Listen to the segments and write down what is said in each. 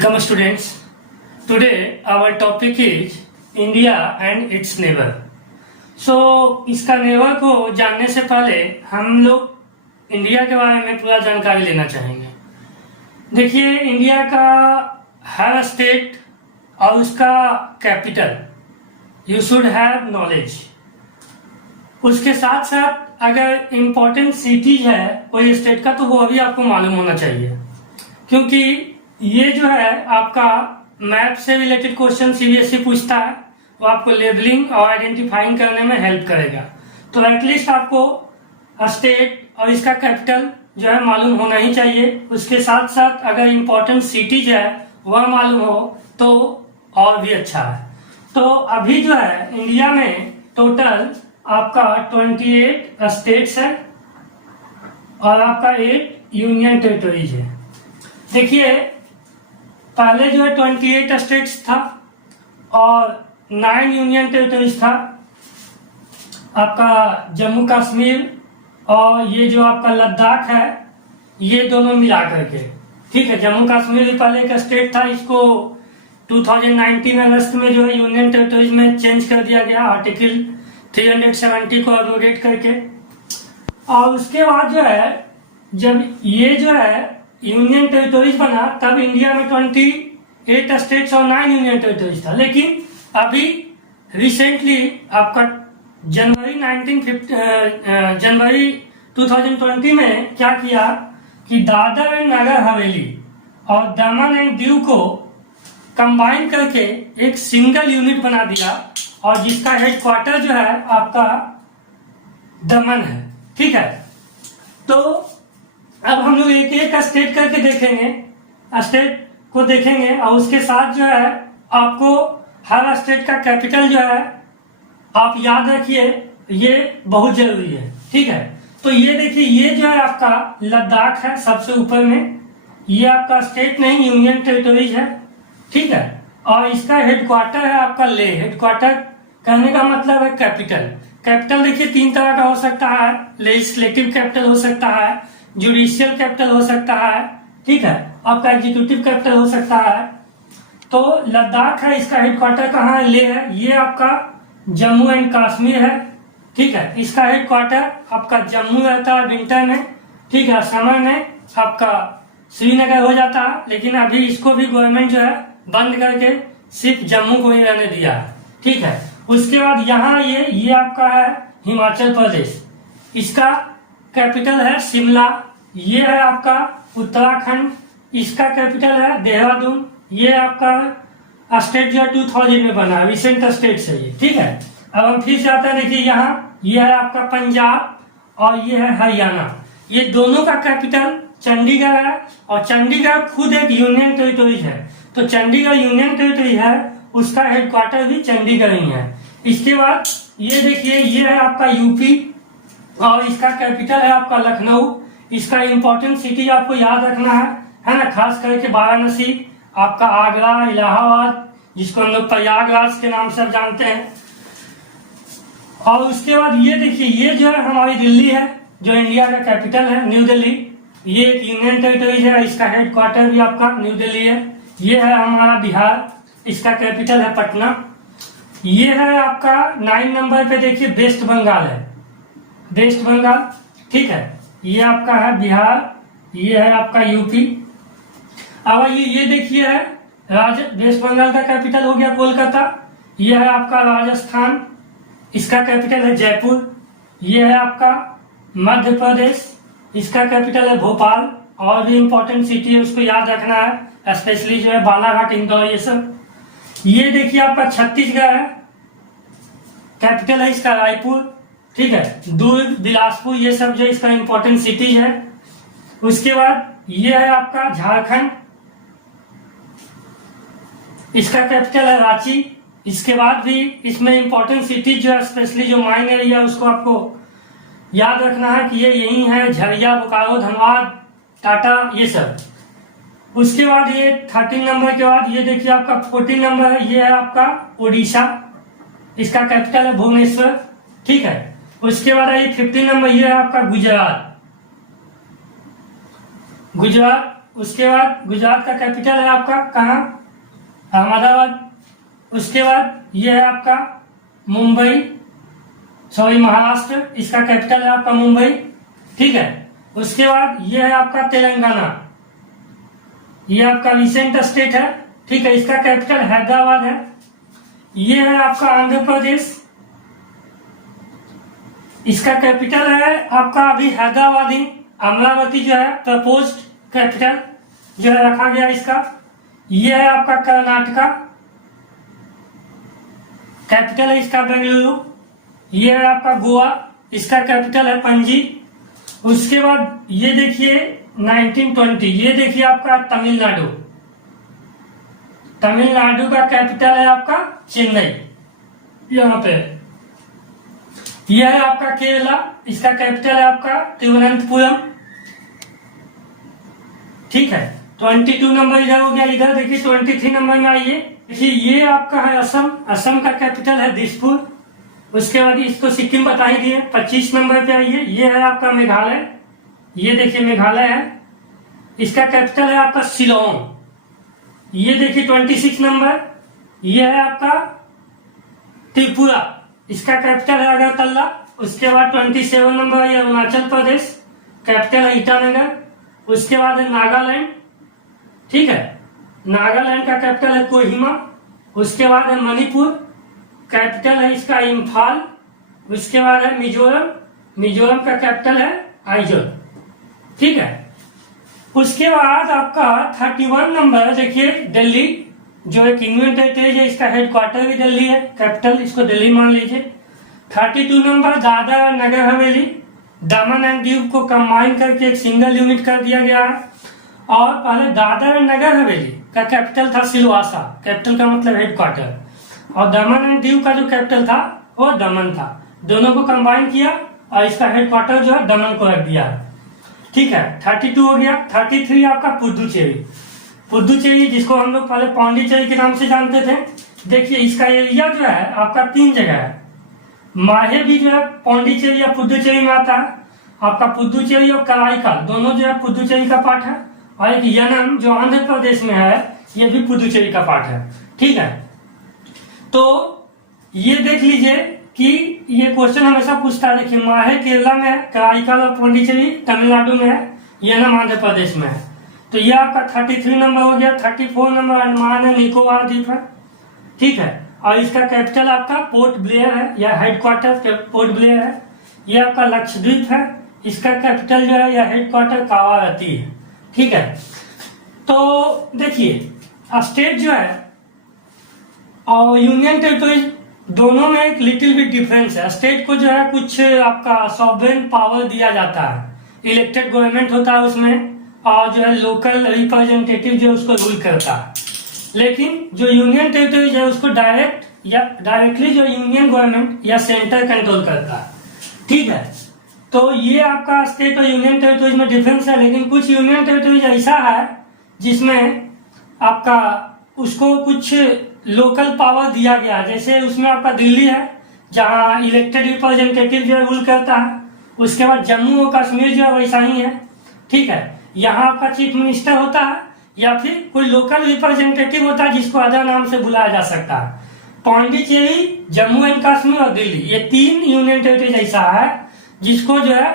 Welcome students. Today our topic is India and its neighbor. So इसका neighbour को जानने से पहले हम लोग इंडिया के बारे में पूरा जानकारी लेना चाहेंगे। देखिए इंडिया का हर स्टेट और उसका capital you should have knowledge. उसके साथ साथ अगर इम्पोर्टेंट सिटीज है कोई स्टेट का तो वो भी आपको मालूम होना चाहिए, क्योंकि ये जो है आपका मैप से रिलेटेड क्वेश्चन सीबीएसई पूछता है, वो आपको लेबलिंग और आइडेंटिफाइंग करने में हेल्प करेगा। तो एटलीस्ट आपको स्टेट और इसका कैपिटल जो है मालूम होना ही चाहिए। उसके साथ साथ अगर इम्पोर्टेंट सिटीज है वह मालूम हो तो और भी अच्छा है। तो अभी जो है इंडिया में टोटल आपका 28 स्टेट्स है और आपका 8 यूनियन टेरिटरीज है। देखिए पहले जो है 28 स्टेट्स था और 9 यूनियन टेरिटरीज था, आपका जम्मू कश्मीर और ये जो आपका लद्दाख है, ये दोनों मिला करके, ठीक है। जम्मू कश्मीर भी पहले एक स्टेट था, इसको 2019 अगस्त में जो है यूनियन टेरिटरीज में चेंज कर दिया गया आर्टिकल 370 को एब्रोगेट करके। और उसके बाद जो है जब ये जो है यूनियन टेरिटरीज बना तब इंडिया में 28 स्टेट्स और 9 यूनियन टेरिटरीज था। लेकिन अभी रिसेंटली आपका जनवरी 2020 में क्या किया कि दादर एंड नगर हवेली और दमन एंड दीव को कंबाइन करके एक सिंगल यूनिट बना दिया और जिसका हेडक्वार्टर जो है आपका दमन है, ठीक है। तो अब हम लोग एक एक स्टेट करके देखेंगे, स्टेट को देखेंगे और उसके साथ जो है आपको हर स्टेट का कैपिटल जो है आप याद रखिए, ये बहुत जरूरी है, ठीक है। तो ये देखिए ये जो है आपका लद्दाख है सबसे ऊपर में, ये आपका स्टेट नहीं यूनियन टेरिटरीज है, ठीक है। और इसका हेडक्वार्टर है आपका लेह। हेडक्वार्टर कहने का मतलब है कैपिटल। कैपिटल देखिए 3 तरह का हो सकता है, लेजिस्लेटिव कैपिटल हो सकता है, जुडिशियल कैपिटल हो सकता है, ठीक है, आपका एग्जीक्यूटिव कैपिटल हो सकता है। तो लद्दाख है, इसका हेडक्वार्टर कहाँ है? लेह है। ये आपका जम्मू एंड कश्मीर है, ठीक है। इसका हेडक्वार्टर आपका जम्मू रहता है विंटर में, ठीक है। समर में आपका श्रीनगर हो जाता है, लेकिन अभी इसको भी गवर्नमेंट जो है बंद करके सिर्फ जम्मू को ही रहने दिया है, ठीक है। उसके बाद यहाँ ये आपका है हिमाचल प्रदेश, इसका कैपिटल है शिमला। ये है आपका उत्तराखंड, इसका कैपिटल है देहरादून। ये आपका स्टेट जो है 2000 में बना, रिसेंट स्टेट से ये, ठीक है। अब हम फिर से आते हैं, देखिए यहाँ ये है आपका पंजाब और ये है हरियाणा। ये दोनों का कैपिटल चंडीगढ़ है और चंडीगढ़ खुद एक यूनियन टेरिटरीज है। तो चंडीगढ़ यूनियन टेरिटरी है, उसका हेडक्वार्टर भी चंडीगढ़ ही है। इसके बाद ये देखिए ये है आपका यूपी और इसका कैपिटल है आपका लखनऊ। इसका इंपॉर्टेंट सिटी आपको याद रखना है ना, खास करके वाराणसी, आपका आगरा, इलाहाबाद, जिसको हम लोग प्रयागराज के नाम से जानते हैं। और उसके बाद ये देखिए ये जो है हमारी दिल्ली है, जो इंडिया का कैपिटल है, न्यू दिल्ली। ये एक यूनियन टेरिटरी है, इसका हेडक्वार्टर भी आपका न्यू दिल्ली है। ये है हमारा बिहार, इसका कैपिटल है पटना। ये है आपका 9 नंबर पे देखिए वेस्ट बंगाल है, वेस्ट बंगाल, ठीक है। ये आपका है बिहार, ये है आपका यूपी। अब ये देखिए है वेस्ट बंगाल का कैपिटल हो गया कोलकाता। ये है आपका राजस्थान, इसका कैपिटल है जयपुर। ये है आपका मध्य प्रदेश, इसका कैपिटल है भोपाल। और भी इंपॉर्टेंट सिटी है उसको याद रखना है, स्पेशली जो है बालाघाट, इंदौर, ये सब। ये देखिए आपका छत्तीसगढ़ है, कैपिटल है इसका रायपुर, ठीक है। दुर्ग, बिलासपुर, ये सब जो इसका इंपॉर्टेंट सिटीज है। उसके बाद ये है आपका झारखंड, इसका कैपिटल है रांची। इसके बाद भी इसमें इंपॉर्टेंट सिटीज जो है स्पेशली जो माइन एरिया उसको आपको याद रखना है कि ये यही है, झरिया, बोकारो, धनबाद, टाटा, ये सब। उसके बाद ये 13 नंबर के बाद ये देखिए आपका 14 नंबर है, ये है आपका उड़ीसा, इसका कैपिटल है भुवनेश्वर, ठीक है। उसके बाद ये 15 नंबर, ये है आपका गुजरात। उसके बाद गुजरात का कैपिटल है आपका कहाँ, अहमदाबाद। उसके बाद ये है आपका मुंबई, सॉरी महाराष्ट्र, इसका कैपिटल है आपका मुंबई, ठीक है। उसके बाद ये है आपका तेलंगाना, ये आपका रिसेंट स्टेट है, ठीक है, इसका कैपिटल हैदराबाद है। ये है आपका आंध्र प्रदेश, इसका कैपिटल है आपका अभी हैदराबाद ही, अमरावती जो है प्रपोज्ड कैपिटल जो है रखा गया इसका। ये है आपका कर्नाटका, कैपिटल है इसका बेंगलुरु। ये है आपका गोवा, इसका कैपिटल है पणजी। उसके बाद ये देखिए 1920, ये देखिए आपका तमिलनाडु, तमिलनाडु का कैपिटल है आपका चेन्नई, यहाँ पे। यह है आपका केरला, इसका कैपिटल है आपका तिरुवनंतपुरम, ठीक है। 22 नंबर इधर हो गया। इधर देखिए 23 नंबर में आइए, देखिए ये आपका है असम, असम का कैपिटल है दिसपुर। उसके बाद इसको सिक्किम बता ही दिए। 25 नंबर पे आइए, ये है आपका मेघालय, ये देखिए मेघालय है, इसका कैपिटल है आपका शिलोंग। ये देखिए 26 नंबर, ये है आपका त्रिपुरा, इसका कैपिटल है अगरतला। उसके बाद 27 नंबर है अरुणाचल प्रदेश, कैपिटल है ईटानगर। उसके बाद है नागालैंड, ठीक है, नागालैंड का कैपिटल है कोहिमा। उसके बाद है मणिपुर, कैपिटल है इसका इम्फाल। उसके बाद है मिजोरम, मिजोरम का कैपिटल है आइजोल, ठीक है। उसके बाद आपका 31 नंबर देखिए दिल्ली, जो एक यूनियन टेरिटरी है, इसका हेडक्वार्टर भी दिल्ली है, कैपिटल इसको दिल्ली मान लीजिए। 32 नंबर दादरा और नगर हवेली, दमन एंड दीव को कंबाइन करके एक सिंगल यूनिट कर दिया गया है। और पहले दादरा और नगर हवेली का कैपिटल था सिलवासा, कैपिटल का मतलब हेडक्वार्टर, और दमन एंड दीव का जो कैपिटल था वो दमन था। दोनों को कंबाइन किया और इसका हेडक्वार्टर जो है दमन को रख दिया, ठीक है। 32 हो गया। 33 आपका पुदुचेरी, पुदुचेरी जिसको हम लोग पहले पांडिचेरी के नाम से जानते थे। देखिए इसका एरिया जो है आपका 3 जगह है, माहे भी जो है पांडिचेरी या पुदुचेरी में आता है। आपका पुदुचेरी और कराईकाल दोनों जो है पुदुचेरी का पार्ट है, और एक यनम जो आंध्र प्रदेश में है ये भी पुदुचेरी का पार्ट है, ठीक है। तो ये देख लीजिए कि ये क्वेश्चन हमेशा पूछता है। देखिए माहे केरला में है, कराईकाल और पांडिचेरी तमिलनाडु में है, यनम आंध्र प्रदेश में है। तो ये आपका 33 नंबर हो गया। 34 नंबर अंडमान एंड निकोबार द्वीप है, ठीक है, और इसका कैपिटल आपका पोर्ट ब्लेयर है या हेडक्वार्टर पोर्ट ब्लेयर है। ये आपका लक्षद्वीप है, इसका कैपिटल जो है या हेडक्वार्टर कावारती है, ठीक है। तो देखिए स्टेट जो है और यूनियन टेरिटरी दोनों में एक लिटिल बिट डिफरेंस है। स्टेट को जो है कुछ आपका सॉवरेन पावर दिया जाता है, इलेक्टेड गवर्नमेंट होता है उसमें, और जो है लोकल रिप्रेजेंटेटिव जो उसको रूल करता है। लेकिन जो यूनियन टेरिटरी है उसको डायरेक्ट या डायरेक्टली जो यूनियन गवर्नमेंट या सेंटर कंट्रोल करता है, ठीक है। तो ये आपका स्टेट और यूनियन टेरिटरीज में डिफरेंस है। लेकिन कुछ यूनियन टेरिटरीज ऐसा है जिसमें आपका उसको कुछ लोकल पावर दिया गया, जैसे उसमें आपका दिल्ली है जहां इलेक्टेड रिप्रेजेंटेटिव जो है रूल करता है। उसके बाद जम्मू और कश्मीर जो है वैसा ही है, ठीक है, यहाँ आपका चीफ मिनिस्टर होता है या फिर कोई लोकल रिप्रेजेंटेटिव होता है जिसको अदर नाम से बुलाया जा सकता है। पांडिचेरी, जम्मू एंड कश्मीर और दिल्ली, ये 3 यूनियन टेरिटरी ऐसा है जिसको जो है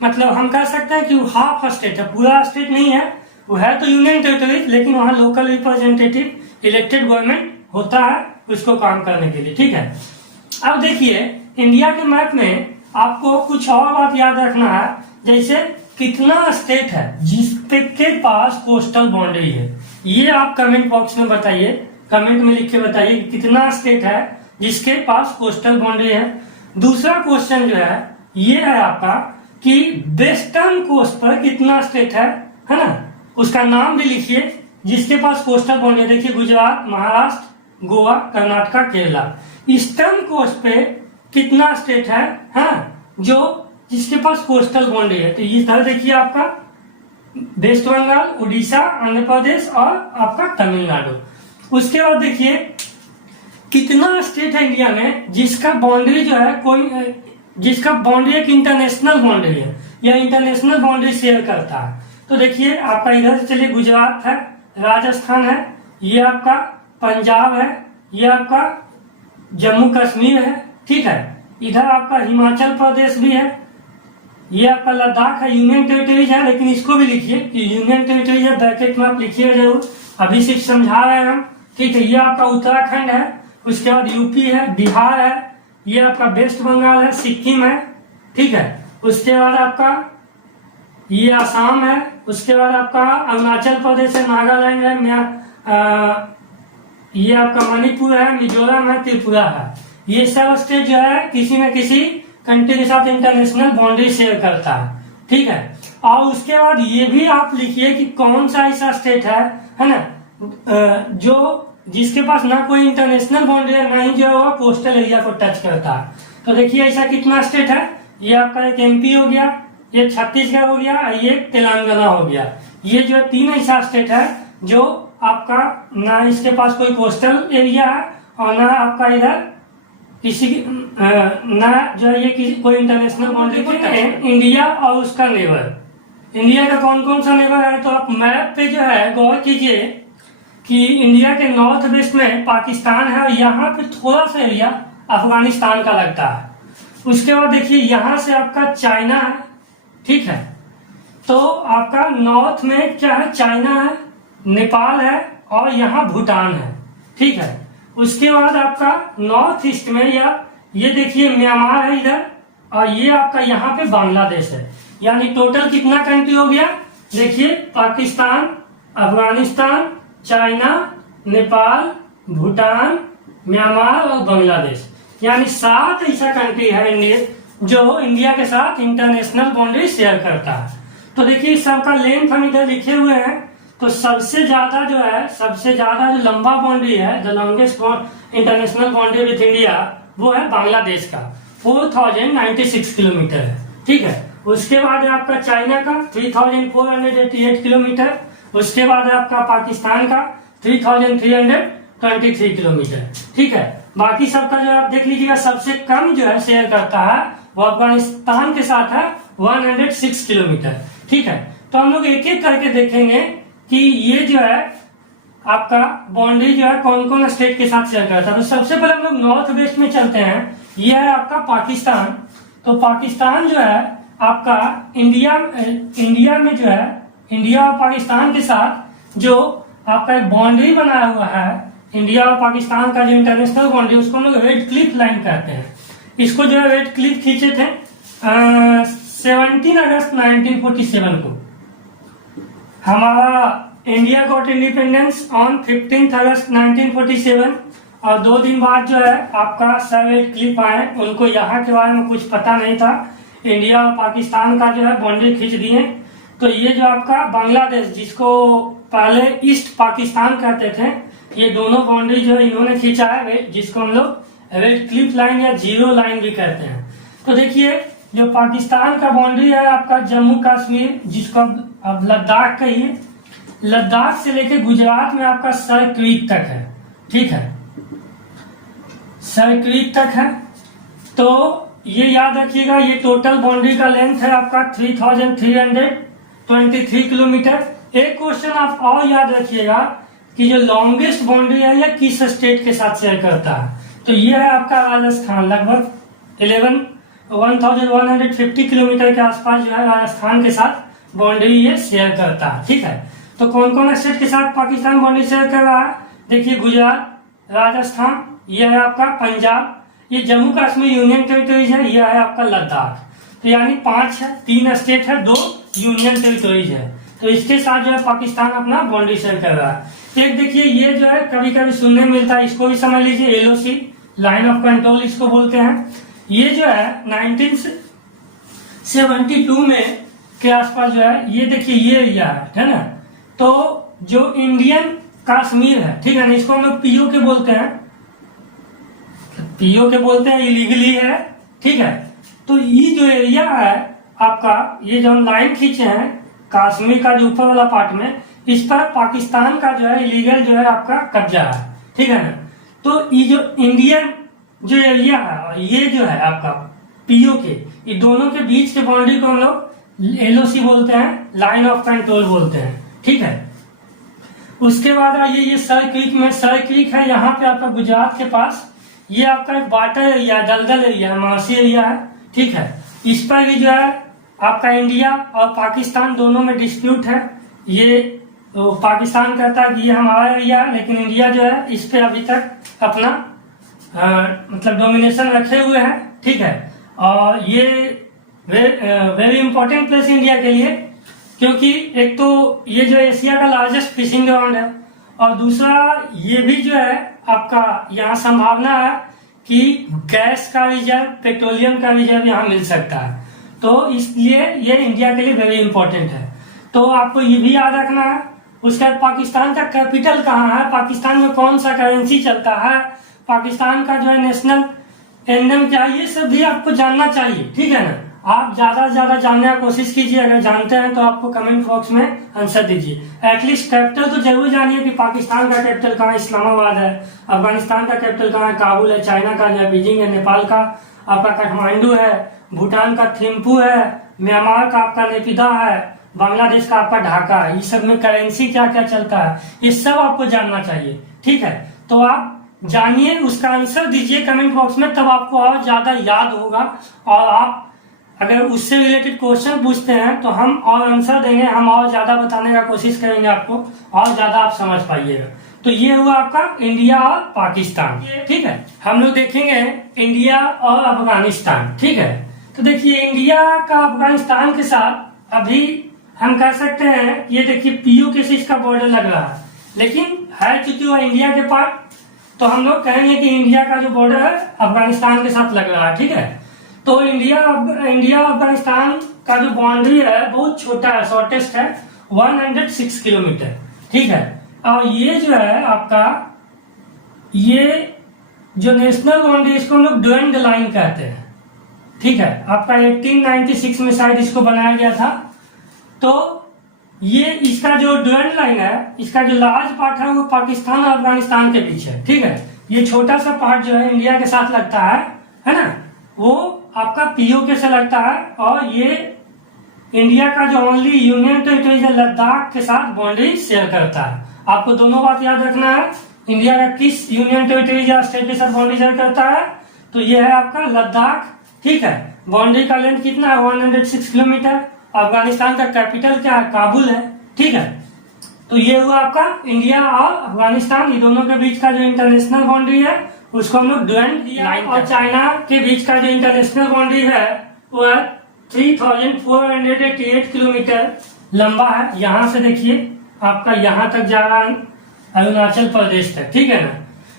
मतलब हम कह सकते हैं कि वो हाफ स्टेट है, पूरा स्टेट नहीं है, वो है तो यूनियन टेरिटरी, लेकिन वहां लोकल रिप्रेजेंटेटिव इलेक्टेड गवर्नमेंट होता है उसको काम करने के लिए, ठीक है। अब देखिए इंडिया के मैप में आपको कुछ और बात याद रखना है, जैसे कितना स्टेट है जिसके पास कोस्टल बाउंड्री है। ये आप कमेंट बॉक्स में बताइए, कमेंट में लिख के बताइए कितना स्टेट है जिसके पास कोस्टल बाउंड्री है। दूसरा क्वेश्चन जो है ये है आपका कि वेस्टर्न कोस्ट पर कितना स्टेट है ना, उसका नाम भी लिखिए जिसके पास कोस्टल बाउंड्री। देखिए गुजरात, महाराष्ट्र, गोवा, कर्नाटका, केरला। ईस्टर्न कोस्ट पे कितना स्टेट है जो जिसके पास कोस्टल बाउंड्री है। तो इधर देखिए आपका वेस्ट बंगाल, उड़ीसा, आंध्र प्रदेश और आपका तमिलनाडु। उसके बाद देखिए कितना स्टेट है इंडिया में जिसका बाउंड्री जो है जिसका बाउंड्री एक इंटरनेशनल बाउंड्री है या इंटरनेशनल बाउंड्री शेयर करता है। तो देखिए आपका इधर से चलिए गुजरात है, राजस्थान है, ये आपका पंजाब है, ये आपका जम्मू कश्मीर है, ठीक है। इधर आपका हिमाचल प्रदेश भी है, ये आपका लद्दाख है, यूनियन टेरिटरीज है, लेकिन इसको भी लिखिए कि यूनियन टेरिटरी है, ब्रैकेट में आप लिखिए जरूर, अभी सिर्फ समझा रहे हैं हम, ठीक है। ये आपका उत्तराखंड है, उसके बाद यूपी है, बिहार है, ये आपका वेस्ट बंगाल है, सिक्किम है, ठीक है। उसके बाद आपका ये आसाम है, उसके बाद आपका अरुणाचल प्रदेश है, नागालैंड है, ये आपका मणिपुर है, मिजोरम है, त्रिपुरा है। ये सब स्टेट जो है किसी न किसी कंट्री के साथ इंटरनेशनल बाउंड्री शेयर करता है, ठीक है। और उसके बाद ये भी आप लिखिए कि कौन सा ऐसा स्टेट है ना, जो जिसके पास ना कोई इंटरनेशनल बाउंड्री है, ना ही जो है कोस्टल एरिया को टच करता है। तो देखिए ऐसा कितना स्टेट है, ये आपका एक एमपी हो गया, ये छत्तीसगढ़ हो गया, ये तेलंगाना हो गया। ये जो 3 ऐसा स्टेट है जो आपका ना इसके पास कोई कोस्टल एरिया है और ना आपका इधर किसी ना जो है ये कोई इंटरनेशनल बाउंड्री है। इंडिया और उसका नेबर, इंडिया का कौन कौन सा नेबर है, तो आप मैप पे जो है गौर कीजिए कि इंडिया के नॉर्थ वेस्ट में पाकिस्तान है और यहाँ पे थोड़ा सा एरिया अफगानिस्तान का लगता है। उसके बाद देखिए यहाँ से आपका चाइना है, ठीक है। तो आपका नॉर्थ में क्या है, चाइना है, नेपाल है और यहाँ भूटान है, ठीक है। उसके बाद आपका नॉर्थ ईस्ट में या ये देखिए म्यांमार है इधर, और ये आपका यहाँ पे बांग्लादेश है। यानी टोटल कितना कंट्री हो गया, देखिए पाकिस्तान, अफगानिस्तान, चाइना, नेपाल, भूटान, म्यांमार और बांग्लादेश, यानी 7 ऐसा कंट्री है इंडिया जो इंडिया के साथ इंटरनेशनल बाउंड्री शेयर करता है। तो देखिए सबका लेंथ हम इधर लिखे हुए हैं, तो सबसे ज्यादा जो लंबा बाउंड्री है, the longest international boundary with India, वो है बांग्लादेश का, 4096 किलोमीटर है, ठीक है। उसके बाद है आपका चाइना का 3488 किलोमीटर, उसके बाद है आपका पाकिस्तान का 3323 किलोमीटर, ठीक है। बाकी सबका जो आप देख लीजिएगा, सबसे कम जो है शेयर करता है वो अफगानिस्तान के साथ है 106 किलोमीटर, ठीक है। तो हम लोग एक एक करके देखेंगे कि ये जो है आपका बाउंड्री जो है कौन कौन स्टेट के साथ शेयर करता है। तो सबसे पहले हम लोग नॉर्थ वेस्ट में चलते हैं, ये है आपका पाकिस्तान। तो पाकिस्तान जो है आपका इंडिया में जो है इंडिया और पाकिस्तान के साथ जो आपका एक बाउंड्री बनाया हुआ है, इंडिया और पाकिस्तान का जो इंटरनेशनल बाउंड्री, उसको हम लोग रेड क्लिफ लाइन कहते हैं। इसको जो है रेड क्लिफ खींचे थे 17 अगस्त 1947 को। हमारा इंडिया गॉट इंडिपेंडेंस ऑन 15 अगस्त 1947, और 2 दिन बाद जो है आपका सर रेड क्लिफ आए। उनको यहाँ के बारे में कुछ पता नहीं था, इंडिया और पाकिस्तान का जो है बाउंड्री खींच दिए। तो ये जो आपका बांग्लादेश, जिसको पहले ईस्ट पाकिस्तान कहते थे, ये दोनों बाउंड्री जो है इन्होंने खींचा है, जिसको हम लोग रेड क्लिफ लाइन या जीरो लाइन भी कहते हैं। तो देखिए जो पाकिस्तान का बाउंड्री है आपका जम्मू कश्मीर, जिसको अब लद्दाख कहिए, लद्दाख से लेके गुजरात में आपका सर क्रीक तक है, ठीक है, सर क्रीक तक है। तो ये याद रखिएगा, ये टोटल बाउंड्री का लेंथ है आपका 3323 किलोमीटर। एक क्वेश्चन आप और याद रखिएगा कि जो लॉन्गेस्ट बाउंड्री है या किस स्टेट के साथ शेयर करता है, तो ये है आपका राजस्थान, लगभग 1150 किलोमीटर के आसपास जो है राजस्थान के साथ बाउंड्री ये शेयर करता है, ठीक है। तो कौन कौन स्टेट के साथ पाकिस्तान बाउंड्री शेयर कर रहा है, देखिए गुजरात, राजस्थान, ये है आपका पंजाब, ये जम्मू कश्मीर यूनियन टेरिटरीज है, ये है आपका लद्दाख। तो यानी 5 है, 3 स्टेट है, 2 यूनियन टेरिटरीज है। तो इसके साथ जो है पाकिस्तान अपना बाउंड्री शेयर कर रहा है। एक देखिए ये जो है कभी कभी सुनने में मिलता है, इसको भी समझ लीजिए, एलओसी लाइन ऑफ कंट्रोल इसको बोलते हैं। ये जो है 1972 में के आसपास जो है, ये देखिए ये एरिया है ना। तो जो इंडियन कश्मीर है, ठीक है ना, इसको हम लोग पीओ के बोलते हैं, इलीगली है, ठीक है। तो ये जो एरिया है आपका, ये जो हम लाइन खींचे हैं कश्मीर का जो ऊपर वाला पार्ट में, इस पर पाकिस्तान का जो है इलीगल जो है आपका कब्जा है, ठीक है ना। तो ये जो इंडियन जो एरिया है और ये जो है आपका पीओ के, ये दोनों के बीच के बाउंड्री को हम लोग LOC बोलते हैं, लाइन ऑफ कंट्रोल बोलते हैं, ठीक है। उसके बाद आइए ये सर क्रीक में, सर क्रीक है यहाँ पे आपका गुजरात के पास, ये आपका एक वाटर एरिया, दलदल एरिया है, मार्शी एरिया है, ठीक है। इस पर भी जो है आपका इंडिया और पाकिस्तान दोनों में डिस्प्यूट है। ये तो पाकिस्तान कहता है कि ये हमारा एरिया है, लेकिन इंडिया जो है इस पे अभी तक अपना मतलब डोमिनेशन रखे हुए हैं, ठीक है। और ये वेरी इंपॉर्टेंट प्लेस इंडिया के लिए, क्योंकि एक तो ये जो एशिया का लार्जेस्ट फिशिंग ग्राउंड है, और दूसरा ये भी जो है आपका यहाँ संभावना है कि गैस का रिजर्व, पेट्रोलियम का रिजर्व यहाँ मिल सकता है, तो इसलिए ये इंडिया के लिए वेरी इंपॉर्टेंट है। तो आपको ये भी याद रखना है। उसके बाद पाकिस्तान का कैपिटल कहाँ है, पाकिस्तान में कौन सा करेंसी चलता है, पाकिस्तान का जो है नेशनल एंथम क्या है, ये सब भी आपको जानना चाहिए, ठीक है ना। आप ज्यादा से ज्यादा जानने की कोशिश कीजिए, अगर जानते हैं तो आपको कमेंट बॉक्स में आंसर दीजिए। एटलीस्ट कैपिटल तो जरूर जानिए कि पाकिस्तान का कैपिटल कहाँ है, इस्लामाबाद है, अफगानिस्तान का कैपिटल कहाँ है, काबुल है, चाइना का जो है बीजिंग है, नेपाल का आपका काठमांडू है, भूटान का थिम्पू है, म्यांमार का आपका नेपिदा है, बांग्लादेश का आपका ढाका है। इस सब में करेंसी क्या क्या चलता है, ये सब आपको जानना चाहिए, ठीक है। तो आप जानिए, उसका आंसर दीजिए कमेंट बॉक्स में, तब आपको और ज्यादा याद होगा। और आप अगर उससे रिलेटेड क्वेश्चन पूछते हैं तो हम और आंसर देंगे, हम और ज्यादा बताने का कोशिश करेंगे आपको, और ज्यादा आप समझ पाइएगा। तो ये हुआ आपका इंडिया और पाकिस्तान, ठीक है। हम लोग देखेंगे इंडिया और अफगानिस्तान, ठीक है। तो देखिए इंडिया का अफगानिस्तान के साथ अभी हम कह सकते हैं, ये देखिए POK से इसका बॉर्डर लग रहा है, लेकिन है चूंकि वह इंडिया के पार्ट, तो हम लोग कहेंगे कि इंडिया का जो बॉर्डर है अफगानिस्तान के साथ लग रहा है, ठीक है। तो इंडिया अफगानिस्तान का जो बाउंड्री है बहुत छोटा है, शॉर्टेस्ट है, 106 किलोमीटर, ठीक है। और ये जो है आपका, ये जो नेशनल बाउंड्री, इसको हम लोग ड्वेंड लाइन कहते हैं, ठीक है। आपका 1896 में शायद इसको बनाया गया था। तो ये इसका जो ड्वेंड लाइन है, इसका जो लार्ज पार्ट है वो पाकिस्तान और अफगानिस्तान के बीच है, ठीक है। ये छोटा सा पार्ट जो है इंडिया के साथ लगता है ना, वो आपका POK से लगता है। और ये इंडिया का जो ओनली यूनियन टेरिटरी है लद्दाख के साथ बाउंड्री शेयर करता है। आपको दोनों बात याद रखना है, इंडिया का किस यूनियन टेरिटरी या स्टेट के साथ बाउंड्री शेयर करता है, तो ये है आपका लद्दाख, ठीक है। बाउंड्री का लेंथ कितना है, 106 किलोमीटर। अफगानिस्तान का कैपिटल क्या है, काबुल है, ठीक है। तो ये हुआ आपका इंडिया और अफगानिस्तान, ये दोनों के बीच का जो इंटरनेशनल बाउंड्री है उसको हम लोग ड्वेंड लाइन। और चाइना के बीच का जो इंटरनेशनल बाउंड्री है वो है 3488 किलोमीटर लंबा है। यहाँ से देखिए आपका यहाँ तक जा रहा है अरुणाचल प्रदेश तक, ठीक है ना।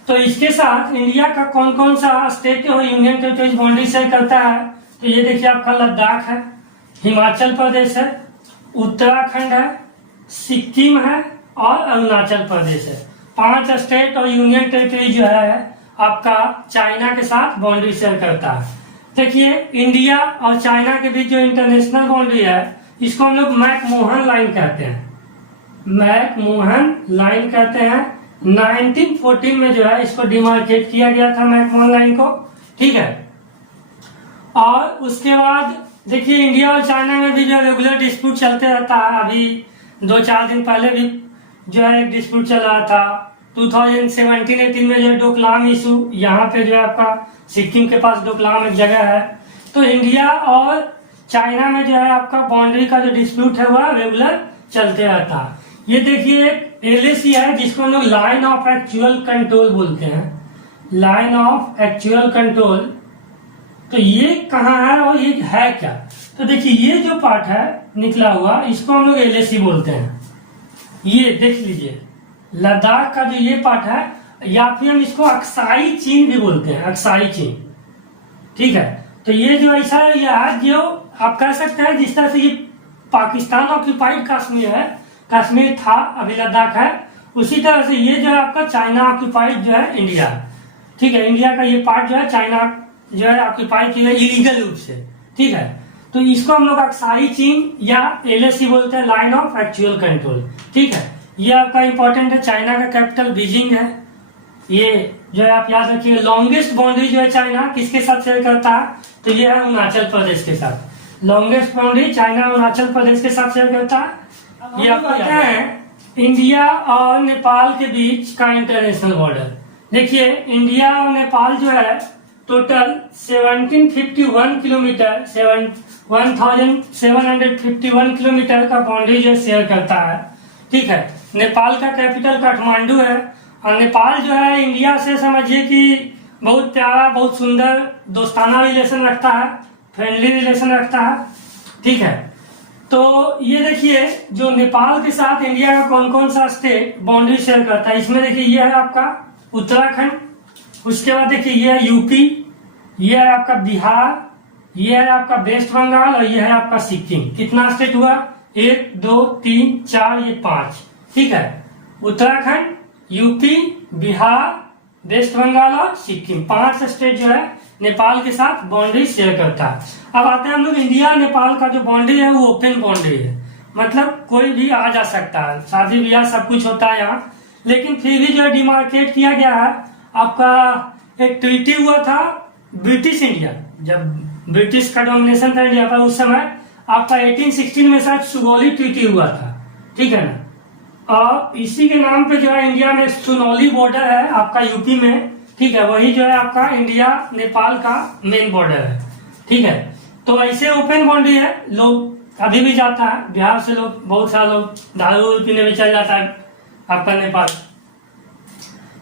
तो इसके साथ इंडिया का कौन कौन सा स्टेट और यूनियन टेरिटरी बाउंड्री शेयर करता है, तो ये देखिए आपका लद्दाख है, हिमाचल प्रदेश है, उत्तराखंड है, सिक्किम है और अरुणाचल प्रदेश है। 5 स्टेट और यूनियन टेरिटरी जो है आपका चाइना के साथ बाउंड्री शेयर करता है। देखिए इंडिया और चाइना के बीच जो इंटरनेशनल बाउंड्री है इसको हम लोग मैकमोहन लाइन कहते हैं, मैकमोहन लाइन कहते हैं। 1914 में जो है इसको डिमार्केट किया गया था मैकमोहन लाइन को, ठीक है। और उसके बाद देखिए इंडिया और चाइना में भी जो रेगुलर डिस्प्यूट चलते रहता है। अभी 2-4 दिन पहले भी जो है एक डिस्प्यूट चल रहा था। 2017-18 में जो है डोकलाम इशू, यहाँ पे जो है आपका सिक्किम के पास डोकलाम एक जगह है। तो इंडिया और चाइना में जो है आपका बाउंड्री का जो डिस्प्यूट है वह रेगुलर चलते रहता है। ये देखिए एक LAC है जिसको हम लोग लाइन ऑफ एक्चुअल कंट्रोल बोलते हैं, लाइन ऑफ एक्चुअल कंट्रोल। तो ये कहाँ है और ये है क्या, तो देखिए ये जो पार्ट है निकला हुआ इसको हम लोग LAC बोलते हैं। ये देख लीजिए लद्दाख का जो ये पार्ट है, या फिर हम इसको अक्साई चीन भी बोलते हैं, अक्साई चीन, ठीक है। तो ये जो ऐसा एरिया है जो आप कह सकते हैं जिस तरह से ये पाकिस्तान ऑक्यूपाइड कश्मीर है, कश्मीर था अभी लद्दाख है, उसी तरह से ये जो है आपका चाइना ऑक्यूपाइड जो है इंडिया, ठीक है। इंडिया का ये पार्ट जो है चाइना जो है ऑक्यूपाई किया इलीगल रूप से, ठीक है। तो इसको हम लोग अक्साई चीन या LAC बोलते हैं, लाइन ऑफ एक्चुअल कंट्रोल, ठीक है। ये आपका इंपॉर्टेंट है। चाइना का कैपिटल बीजिंग है। ये जो है आप याद रखिए लॉन्गेस्ट बाउंड्री जो है चाइना किसके साथ शेयर करता है, तो ये है अरुणाचल प्रदेश के साथ। Longest boundary China Arunachal Pradesh के साथ शेयर करता है। ये आपको पता है इंडिया और नेपाल के बीच का इंटरनेशनल बॉर्डर। देखिए इंडिया और नेपाल जो है टोटल 1751 किलोमीटर 1751 किलोमीटर का बाउंड्री जो शेयर करता है। ठीक है, नेपाल का कैपिटल काठमांडू है और नेपाल जो है इंडिया से समझिए कि बहुत प्यारा, बहुत सुंदर दोस्ताना रिलेशन रखता है, फ्रेंडली रिलेशन रखता है। ठीक है, तो ये देखिए जो नेपाल के साथ इंडिया का कौन कौन सा स्टेट बाउंड्री शेयर करता है। इसमें देखिए ये है आपका उत्तराखंड, उसके बाद देखिए ये है यूपी, ये है आपका बिहार, ये है आपका वेस्ट बंगाल और ये है आपका सिक्किम। कितना स्टेट हुआ? 1 2 3 4, ये 5। ठीक है, उत्तराखंड, यूपी, बिहार, वेस्ट बंगाल और सिक्किम, 5 स्टेट जो है नेपाल के साथ बाउंड्री शेयर करता है। अब आते हैं हम लोग इंडिया नेपाल का जो बाउंड्री है वो ओपन बाउंड्री है, मतलब कोई भी आ जा सकता है, शादी ब्याह सब कुछ होता है यहाँ, लेकिन फिर भी जो है डिमार्केट किया गया है। आपका एक ट्रीटी हुआ था ब्रिटिश इंडिया, जब ब्रिटिश का डोमिनेशन था इंडिया पर, उस समय आपका 1816 में शायद सुगौली ट्रीटी हुआ था। ठीक है ना, और इसी के नाम पे जो है इंडिया में सुनौली बॉर्डर है आपका यूपी में। ठीक है, वही जो है आपका इंडिया नेपाल का मेन बॉर्डर है। ठीक है, तो ऐसे ओपन बाउंड्री है, लोग अभी भी जाता है, बिहार से लोग, बहुत सारे लोग दारू पीने में चल जाता है आपका नेपाल।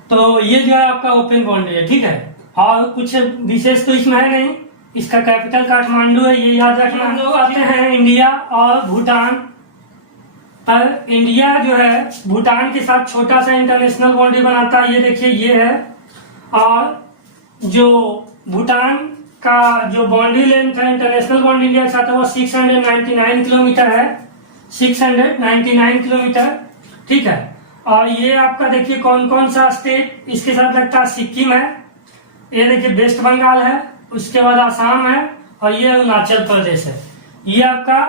तो ये जो है आपका ओपन बाउंड्री है। ठीक है, और कुछ विशेष तो इसमें है नहीं, इसका कैपिटल काठमांडू है, ये याद रखना। हम लोग आते हैं इंडिया और भूटान पर। इंडिया जो है भूटान के साथ छोटा सा इंटरनेशनल बाउंड्री बनाता है, ये देखिए ये है। और जो भूटान का जो बाउंड्री लेंथ है इंटरनेशनल बाउंड्री इंडिया के साथ है वो 699 किलोमीटर है, 699 किलोमीटर। ठीक है, और ये आपका देखिए कौन कौन सा स्टेट इसके साथ लगता है। सिक्किम है, ये देखिए वेस्ट बंगाल है, उसके बाद आसाम है और ये अरुणाचल प्रदेश है। ये आपका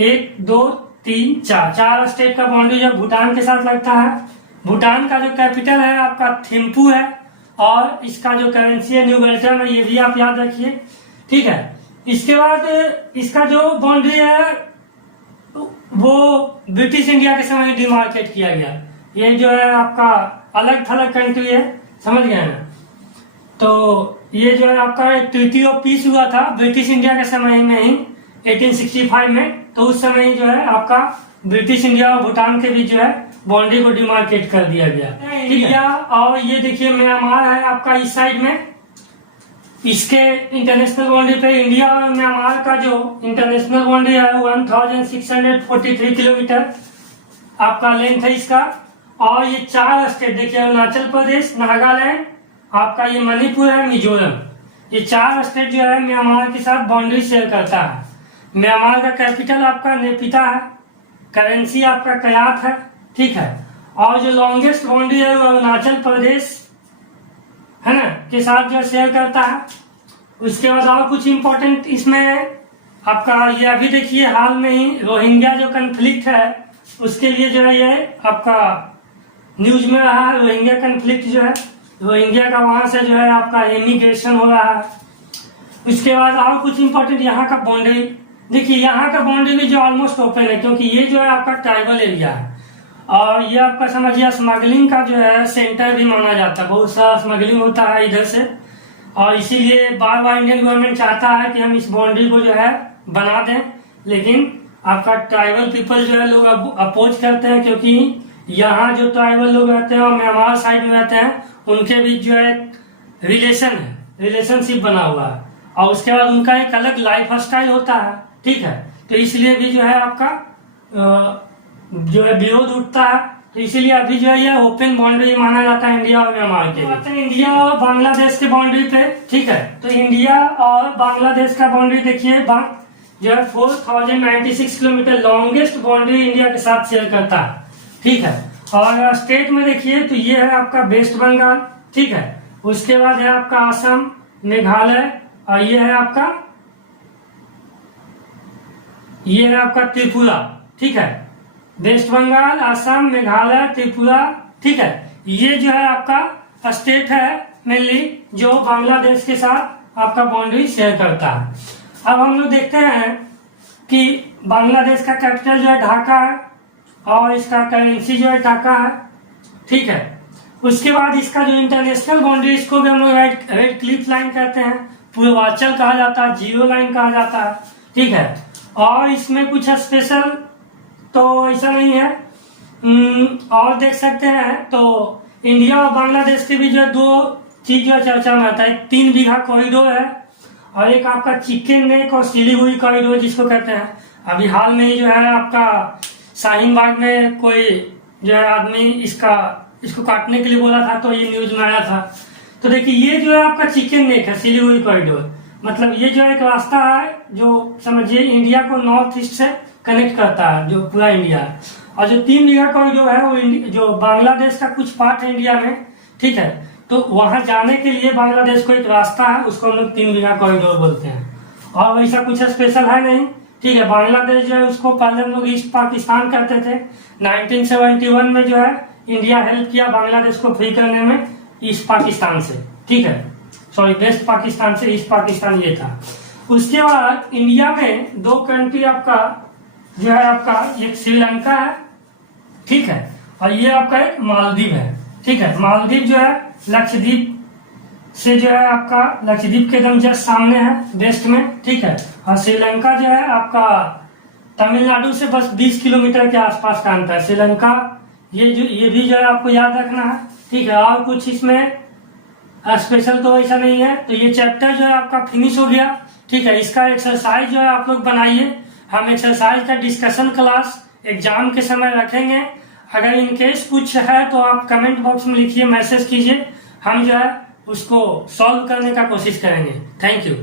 1 2 3 4 स्टेट का बाउंड्री जो भूटान के साथ लगता है। भूटान का जो कैपिटल है आपका थिम्पू है और इसका जो करेंसी है न्यू बेल्जियम है, ये भी आप याद रखिए। ठीक है, इसके बाद इसका जो बाउंड्री है वो ब्रिटिश इंडिया के समय डिमार्केट किया गया। ये जो है आपका अलग थलग कंट्री है, समझ गए ना। तो ये जो है आपका ट्रीटी ऑफ पीस हुआ था ब्रिटिश इंडिया के समय में ही 1865 में। तो उस समय ही जो है आपका ब्रिटिश इंडिया और भूटान के बीच जो है बाउंड्री को डिमार्केट कर दिया गया। इंडिया और ये देखिए म्यांमार है आपका इस साइड में, इसके इंटरनेशनल बाउंड्री पे इंडिया और म्यांमार का जो इंटरनेशनल बाउंड्री है 1643 किलोमीटर आपका लेंथ है इसका। और ये 4 स्टेट देखिए, अरुणाचल प्रदेश, नागालैंड, आपका ये मणिपुर है, मिजोरम, ये 4 स्टेट जो है म्यांमार के साथ बाउंड्री शेयर करता है। म्यांमार का कैपिटल आपका नेपिता है, करेंसी आपका कयात है। ठीक है, और जो लॉन्गेस्ट बाउंड्री है वो अरुणाचल प्रदेश है ना के साथ जो शेयर करता है। उसके बाद और कुछ इंपॉर्टेंट इसमें आपका ये अभी देखिए हाल में ही रोहिंग्या जो कन्फ्लिक्ट है उसके लिए जो है ये आपका न्यूज में रहा। रोहिंग्या कन्फ्लिक्ट जो है, रोहिंग्या का वहां से जो है आपका इमिग्रेशन हो रहा है। उसके बाद और कुछ इंपॉर्टेंट यहाँ का बाउंड्री देखिए, यहाँ का बाउंड्री भी जो ऑलमोस्ट ओपन है, क्योंकि ये जो है आपका ट्राइबल एरिया है और ये आपका समझिए स्मगलिंग का जो है सेंटर भी माना जाता है, बहुत सारा स्मगलिंग होता है इधर से। और इसीलिए बार बार इंडियन गवर्नमेंट चाहता है कि हम इस बाउंड्री को जो है बना दें, लेकिन आपका ट्राइबल पीपल जो है लोग अपोज करते हैं, क्योंकि यहाँ जो ट्राइबल लोग रहते हैं और म्यांमार साइड में रहते हैं उनके बीच जो है रिलेशनशिप बना हुआ है और उसके बाद उनका एक अलग लाइफ स्टाइल होता है। ठीक है, तो इसलिए भी जो है आपका जो है विरोध उठता है। तो इसीलिए अभी जो है ये ओपन बाउंड्री माना जाता है इंडिया और म्यांमार के। बात है इंडिया और बांग्लादेश के बाउंड्री पे। ठीक है, तो इंडिया और बांग्लादेश का बाउंड्री देखिए जो है 4096 किलोमीटर लॉन्गेस्ट बाउंड्री इंडिया के साथ शेयर करता है। ठीक है, और स्टेट में देखिए तो ये है आपका वेस्ट बंगाल। ठीक है, उसके बाद है आपका असम, मेघालय और ये है आपका त्रिपुरा। ठीक है, वेस्ट बंगाल, असम, मेघालय, त्रिपुरा। ठीक है, ये जो है आपका स्टेट है मेनली जो बांग्लादेश के साथ आपका बाउंड्री शेयर करता है। अब हम लोग देखते हैं कि बांग्लादेश का कैपिटल जो है ढाका है और इसका करेंसी जो है टाका है, ठीक है। उसके बाद इसका जो इंटरनेशनल बाउंड्री, इसको भी हम लोग रेड क्लिफ लाइन कहते हैं, पूर्वांचल कहा जाता है, जीरो लाइन कहा जाता है, ठीक है। और इसमें कुछ स्पेशल तो ऐसा नहीं है। और देख सकते हैं तो इंडिया और बांग्लादेश के भी जो दो चीज जो चर्चा में आता है, 3 बीघा कॉरिडोर है और एक आपका चिकन नेक और सिलीगुड़ी कॉरिडोर जिसको कहते हैं। अभी हाल में ही जो है आपका शाहीन बाग में कोई जो है आदमी इसको काटने के लिए बोला था, तो ये न्यूज में आया था। तो देखिए ये जो है आपका चिकन नेक है, सिलीगुड़ी कॉरिडोर, मतलब ये जो एक रास्ता है जो समझिए इंडिया को नॉर्थ ईस्ट से कनेक्ट करता है, जो पूरा इंडिया है। और जो 3 बीघा कॉरिडोर है वो जो बांग्लादेश का कुछ पार्ट है इंडिया में, ठीक है। तो वहां जाने के लिए बांग्लादेश को एक रास्ता है, उसको हम लोग 3 बीघा कॉरिडोर बोलते हैं। और वैसा कुछ स्पेशल है नहीं, ठीक है। बांग्लादेश जो है उसको पहले हम लोग ईस्ट पाकिस्तान कहते थे। 1971 में जो है इंडिया हेल्प किया बांग्लादेश को फ्री करने में ईस्ट पाकिस्तान से, ठीक है, सॉरी वेस्ट पाकिस्तान से ईस्ट पाकिस्तान ये था। उसके बाद इंडिया में 2 कंट्री आपका जो है, आपका एक श्रीलंका है, ठीक है, और ये आपका एक मालदीव है, ठीक है। मालदीव जो है लक्षद्वीप से जो है आपका लक्षद्वीप के एकदम जस्ट सामने है वेस्ट में, ठीक है। और श्रीलंका जो है आपका तमिलनाडु से बस 20 किलोमीटर के आसपास का अंतर है श्रीलंका। ये भी जो है आपको याद रखना है, ठीक है। और कुछ इसमें स्पेशल तो ऐसा नहीं है। तो ये चैप्टर जो है आपका फिनिश हो गया, ठीक है। इसका एक्सरसाइज जो है आप लोग बनाइए। हम एक्सरसाइज का डिस्कशन क्लास एग्जाम के समय रखेंगे। अगर इनकेस कुछ है तो आप कमेंट बॉक्स में लिखिए, मैसेज कीजिए, हम जो है उसको सॉल्व करने का कोशिश करेंगे। Thank you.